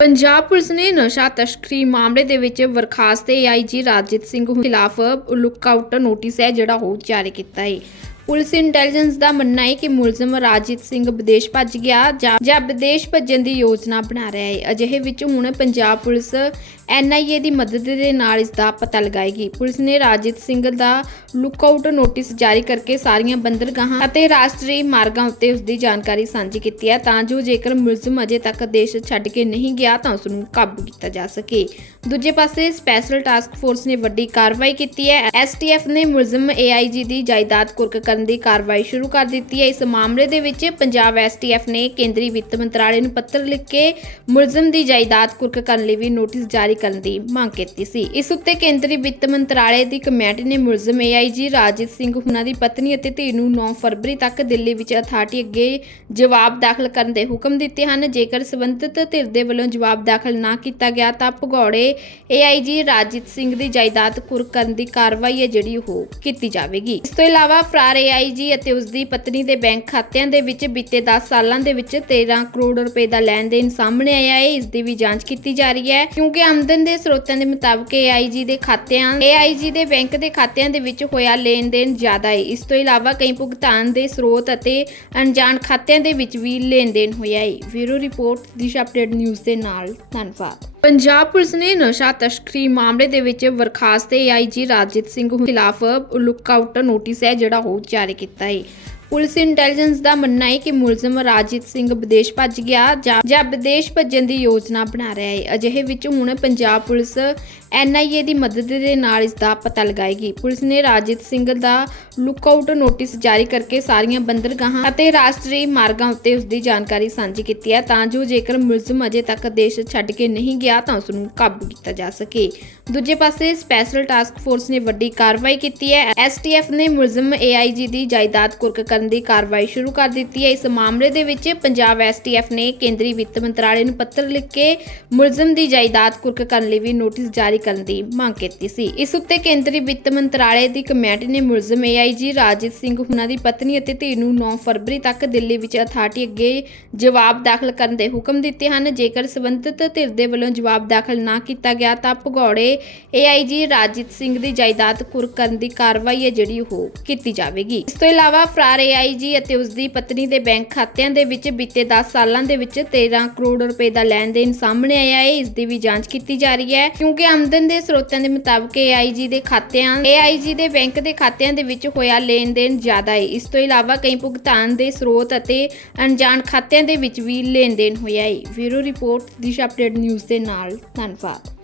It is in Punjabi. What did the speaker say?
ਪੰਜਾਬ ਪੁਲਿਸ ਨੇ ਨਸ਼ਾ ਤਸਕਰੀ ਮਾਮਲੇ ਦੇ ਵਿੱਚ ਵਰਖਾਸਤ ਏਆਈਜੀ ਰਾਜੀਤ ਸਿੰਘ ਖਿਲਾਫ ਲੁੱਕਆਊਟ ਨੋਟਿਸ ਹੈ ਜਿਹੜਾ ਉਹ ਜਾਰੀ ਕੀਤਾ ਹੈ। ਪੁਲਿਸ ਇੰਟੈਲੀਜੈਂਸ ਦਾ ਮੰਨਣਾ ਹੈ ਕਿ ਮੁਲਜ਼ਮ ਰਾਜਿਤ ਸਿੰਘ ਵਿਦੇਸ਼ ਭੱਜ ਗਿਆ ਜਾਂ ਵਿਦੇਸ਼ ਭੱਜਣ ਦੀ ਯੋਜਨਾ ਬਣਾ ਰਿਹਾ ਹੈ। ਅਜਿਹੇ ਵਿੱਚ ਹੁਣ ਪੰਜਾਬ ਪੁਲਿਸ ਐਨਆਈਏ ਦੀ ਮਦਦ ਦੇ ਨਾਲ ਇਸ ਦਾ ਪਤਾ ਲਗਾਏਗੀ। ਪੁਲਿਸ ਨੇ ਰਾਜਿਤ ਸਿੰਘ ਦਾ ਲੁੱਕਆਊਟ ਨੋਟਿਸ ਜਾਰੀ ਕਰਕੇ ਸਾਰੀਆਂ ਬੰਦਰਗਾਹਾਂ ਅਤੇ ਰਾਸ਼ਟਰੀ ਮਾਰਗਾਂ ਉੱਤੇ ਉਸ ਦੀ ਜਾਣਕਾਰੀ ਸਾਂਝੀ ਕੀਤੀ ਹੈ। ਤਾਂ ਜੋ ਜੇਕਰ ਮੁਲਜ਼ਮ ਅਜੇ ਤੱਕ ਦੇਸ਼ ਛੱਡ ਕੇ ਨਹੀਂ ਗਿਆ ਤਾਂ ਉਸ ਨੂੰ ਕਾਬੂ ਕੀਤਾ ਜਾ ਸਕੇ। ਦੂਜੇ ਪਾਸੇ ਸਪੈਸ਼ਲ ਟਾਸਕ ਫੋਰਸ ਨੇ ਵੱਡੀ ਕਾਰਵਾਈ ਕੀਤੀ ਹੈ। ਐਸਟੀਐਫ ਨੇ ਮੁਲਜ਼ਮ ਏਆਈਜੀ ਦੀ ਜਾਇਦਾਦ ਕੁਰਕ ਕਰਨ ਦੀ ਕਾਰਵਾਈ ਸ਼ੁਰੂ ਕਰ ਦਿੱਤੀ ਹੈ। ਇਸ ਮਾਮਲੇ ਦੇ ਵਿੱਚ ਪੰਜਾਬ ਐਸਟੀਐਫ ਨੇ ਕੇਂਦਰੀ ਵਿੱਤ ਮੰਤਰਾਲੇ ਨੂੰ ਪੱਤਰ ਲਿਖ ਕੇ ਮੁਲਜ਼ਮ ਦੀ ਜਾਇਦਾਦ ਕੁਰਕ ਕਰਨ ਲਈ ਵੀ ਨੋਟਿਸ ਜਾਰੀ ਕਰਨ ਦੀ ਮੰਗ ਕੀਤੀ ਸੀ। ਇਸ ਉੱਤੇ ਕੇਂਦਰੀ ਵਿੱਤ ਮੰਤਰਾਲੇ ਦੀ ਕਮੇਟੀ ਨੇ ਮੁਲਜ਼ਮ ਏਆਈਜੀ ਰਾਜਿਤ ਸਿੰਘ, ਹੁਣਾਂ ਦੀ ਪਤਨੀ ਅਤੇ ਧੀ ਨੂੰ 9 ਫਰਵਰੀ ਤੱਕ ਦਿੱਲੀ ਵਿੱਚ ਅਥਾਰਟੀ ਅੱਗੇ ਜਵਾਬ ਦਾਖਲ ਕਰਨ ਦੇ ਹੁਕਮ ਦਿੱਤੇ ਹਨ। ਜੇਕਰ ਸਬੰਧਤ ਧਿਰ ਦੇ ਵੱਲੋਂ ਜਵਾਬ ਦਾਖਲ ਨਾ ਕੀਤਾ ਗਿਆ ਤਾਂ ਭਗੌੜੇ ਏਆਈਜੀ ਰਾਜਿਤ ਸਿੰਘ ਦੀ ਜਾਇਦਾਦ ਕੁਰਕ ਕਰਨ ਦੀ ਕਾਰਵਾਈ ਹੈ ਜਿਹੜੀ ਉਹ ਕੀਤੀ ਜਾਵੇਗੀ। ਇਸ ਤੋਂ ਇਲਾਵਾ ਫਰਾਰ ਏਆਈਜੀ ਅਤੇ ਉਸ ਦੀ ਪਤਨੀ ਦੇ ਬੈਂਕ ਖਾਤਿਆਂ ਦੇ ਵਿੱਚ ਬੀਤੇ 10 ਸਾਲਾਂ ਦੇ ਵਿੱਚ 13 ਕਰੋੜ ਰੁਪਏ ਦਾ ਲੈਣ ਦੇਣ ਸਾਹਮਣੇ ਆਇਆ ਹੈ। ਇਸ ਦੀ ਵੀ ਜਾਂਚ ਕੀਤੀ ਜਾ ਰਹੀ ਹੈ। ਕਿਉਂਕਿ ਆਮਦਨ ਦੇ ਸਰੋਤਾਂ ਦੇ ਮੁਤਾਬਕ ਏਆਈਜੀ ਦੇ ਖਾਤਿਆਂ, ਏਆਈਜੀ ਦੇ ਬੈਂਕ ਦੇ ਖਾਤਿਆਂ ਦੇ ਵਿੱਚ ਹੋਇਆ ਲੈਣ ਦੇਣ ਜ਼ਿਆਦਾ ਹੈ। ਇਸ ਤੋਂ ਇਲਾਵਾ ਕਈ ਭੁਗਤਾਨ ਦੇ ਸਰੋਤ ਅਤੇ ਅਣਜਾਣ ਖਾਤਿਆਂ ਦੇ ਵਿੱਚ ਵੀ ਲੈਣ ਦੇਣ ਹੋਇਆ ਹੈ। Bureau report, Disha update news ਦੇ ਨਾਲ। ਧੰਨਵਾਦ। ਪੰਜਾਬ ਪੁਲਿਸ ਨੇ ਨਸ਼ਾ ਤਸਕਰੀ ਮਾਮਲੇ ਦੇ ਵਿੱਚ ਵਰਖਾਸਤ ਏਆਈਜੀ ਰਾਜਿਤ ਸਿੰਘ ਖਿਲਾਫ ਲੁੱਕਆਊਟ ਨੋਟਿਸ ਹੈ ਜਿਹੜਾ ਉਹ ਜਾਰੀ ਕੀਤਾ ਹੈ। ਪੁਲਿਸ ਇੰਟੈਲੀਜੈਂਸ ਦਾ ਮੰਨਣਾ ਹੈ ਕਿ ਮੁਲਜ਼ਮ ਰਾਜਿਤ ਸਿੰਘ ਵਿਦੇਸ਼ ਭੱਜ ਗਿਆ ਜਾਂ ਵਿਦੇਸ਼ ਭੱਜਣ ਦੀ ਯੋਜਨਾ ਬਣਾ ਰਿਹਾ ਹੈ। ਅਜਿਹੇ ਵਿੱਚ ਹੁਣ ਪੰਜਾਬ ਪੁਲਿਸ ਐਨਆਈਏ ਦੀ ਮਦਦ ਦੇ ਨਾਲ ਇਸ ਦਾ ਪਤਾ ਲਗਾਏਗੀ। ਪੁਲਿਸ ਨੇ ਰਾਜਿਤ ਸਿੰਘ ਦਾ ਲੁੱਕਆਊਟ ਨੋਟਿਸ ਜਾਰੀ ਕਰਕੇ ਸਾਰੀਆਂ ਬੰਦਰਗਾਹਾਂ ਅਤੇ ਰਾਸ਼ਟਰੀ ਮਾਰਗਾਂ ਉੱਤੇ ਉਸ ਦੀ ਜਾਣਕਾਰੀ ਸਾਂਝੀ ਕੀਤੀ ਹੈ। ਤਾਂ ਜੋ ਜੇਕਰ ਮੁਲਜ਼ਮ ਅਜੇ ਤੱਕ ਦੇਸ਼ ਛੱਡ ਕੇ ਨਹੀਂ ਗਿਆ ਤਾਂ ਉਸ ਨੂੰ ਕਾਬੂ ਕੀਤਾ ਜਾ ਸਕੇ। ਦੂਜੇ ਪਾਸੇ ਸਪੈਸ਼ਲ ਟਾਸਕ ਫੋਰਸ ਨੇ ਵੱਡੀ ਕਾਰਵਾਈ ਕੀਤੀ ਹੈ। ਐਸਟੀਐਫ ਨੇ ਮੁਲਜ਼ਮ ਏਆਈਜੀ ਦੀ ਜਾਇਦਾਦ ਕੁਰਕ ਕਰਨ ਦੀ ਕਾਰਵਾਈ ਸ਼ੁਰੂ ਕਰ ਦਿੱਤੀ ਹੈ। ਇਸ ਮਾਮਲੇ ਦੇ ਵਿੱਚ ਪੰਜਾਬ ਐਸਟੀਐਫ ਨੇ ਕੇਂਦਰੀ ਵਿੱਤ ਮੰਤਰਾਲੇ ਨੂੰ ਪੱਤਰ ਲਿਖ ਕੇ ਮੁਲਜ਼ਮ ਦੀ ਜਾਇਦਾਦ ਕੁਰਕ ਕਰਨ ਲਈ ਵੀ ਨੋਟਿਸ ਜਾਰੀ ਕਰਨ ਦੀ ਮੰਗ ਕੀਤੀ ਸੀ। ਇਸ ਉੱਤੇ ਕੇਂਦਰੀ ਵਿੱਤ ਮੰਤਰਾਲੇ ਦੀ ਕਮੇਟੀ ਨੇ ਮੁਲਜ਼ਮ ਏਆਈਜੀ ਰਾਜਿਤ ਸਿੰਘ ਹੁਣਾਂ ਦੀ ਪਤਨੀ ਅਤੇ ਧੀ ਨੂੰ 9 ਫਰਵਰੀ ਤੱਕ ਦਿੱਲੀ ਵਿੱਚ ਅਥਾਰਟੀ ਅੱਗੇ ਜਵਾਬ ਦਾਖਲ ਕਰਨ ਦੇ ਹੁਕਮ ਦਿੱਤੇ ਹਨ। ਜੇਕਰ ਸਬੰਧਤ ਧਿਰ ਦੇ ਵੱਲੋਂ ਜਵਾਬ ਦਾਖਲ ਨਾ ਕੀਤਾ ਗਿਆ ਤਾਂ ਭਗੌੜੇ ਏਆਈਜੀ ਰਾਜਿਤ ਸਿੰਘ ਦੀ ਜਾਇਦਾਦ ਕੁਰਕ ਕਰਨ ਦੀ ਕਾਰਵਾਈ ਹੈ ਜਿਹੜੀ ਉਹ ਕੀਤੀ ਜਾਵੇਗੀ। ਇਸ ਤੋਂ ਇਲਾਵਾ ਫਰਾਰ ਏਆਈਜੀ ਅਤੇ ਉਸ ਦੀ ਪਤਨੀ ਦੇ ਬੈਂਕ ਖਾਤਿਆਂ ਦੇ ਵਿੱਚ ਬੀਤੇ 10 ਸਾਲਾਂ ਦੇ ਵਿੱਚ 13 ਕਰੋੜ ਰੁਪਏ ਦਾ ਲੈਣ ਦੇਣ ਸਾਹਮਣੇ ਆਇਆ ਹੈ। ਇਸ ਦੀ ਵੀ ਜਾਂਚ ਕੀਤੀ ਜਾ ਰਹੀ ਹੈ। ਕਿਉਂਕਿ ਆਮਦਨ ਦੇ ਸਰੋਤਾਂ ਦੇ ਮੁਤਾਬਕ ਏਆਈਜੀ ਦੇ ਖਾਤਿਆਂ ਏਆਈਜੀ ਦੇ ਬੈਂਕ ਦੇ ਖਾਤਿਆਂ ਦੇ ਵਿੱਚ ਹੋਇਆ ਲੈਣ ਦੇਣ ਜ਼ਿਆਦਾ ਹੈ। ਇਸ ਤੋਂ ਇਲਾਵਾ ਕਈ ਭੁਗਤਾਨ ਦੇ ਸਰੋਤ ਅਤੇ ਅਣਜਾਣ ਖਾਤਿਆਂ ਦੇ ਵਿੱਚ ਵੀ ਲੈਣ ਦੇਣ ਹੋਇਆ ਹੈ। Bureau report, Disha update news ਦੇ ਨਾਲ। ਧੰਨਵਾਦ।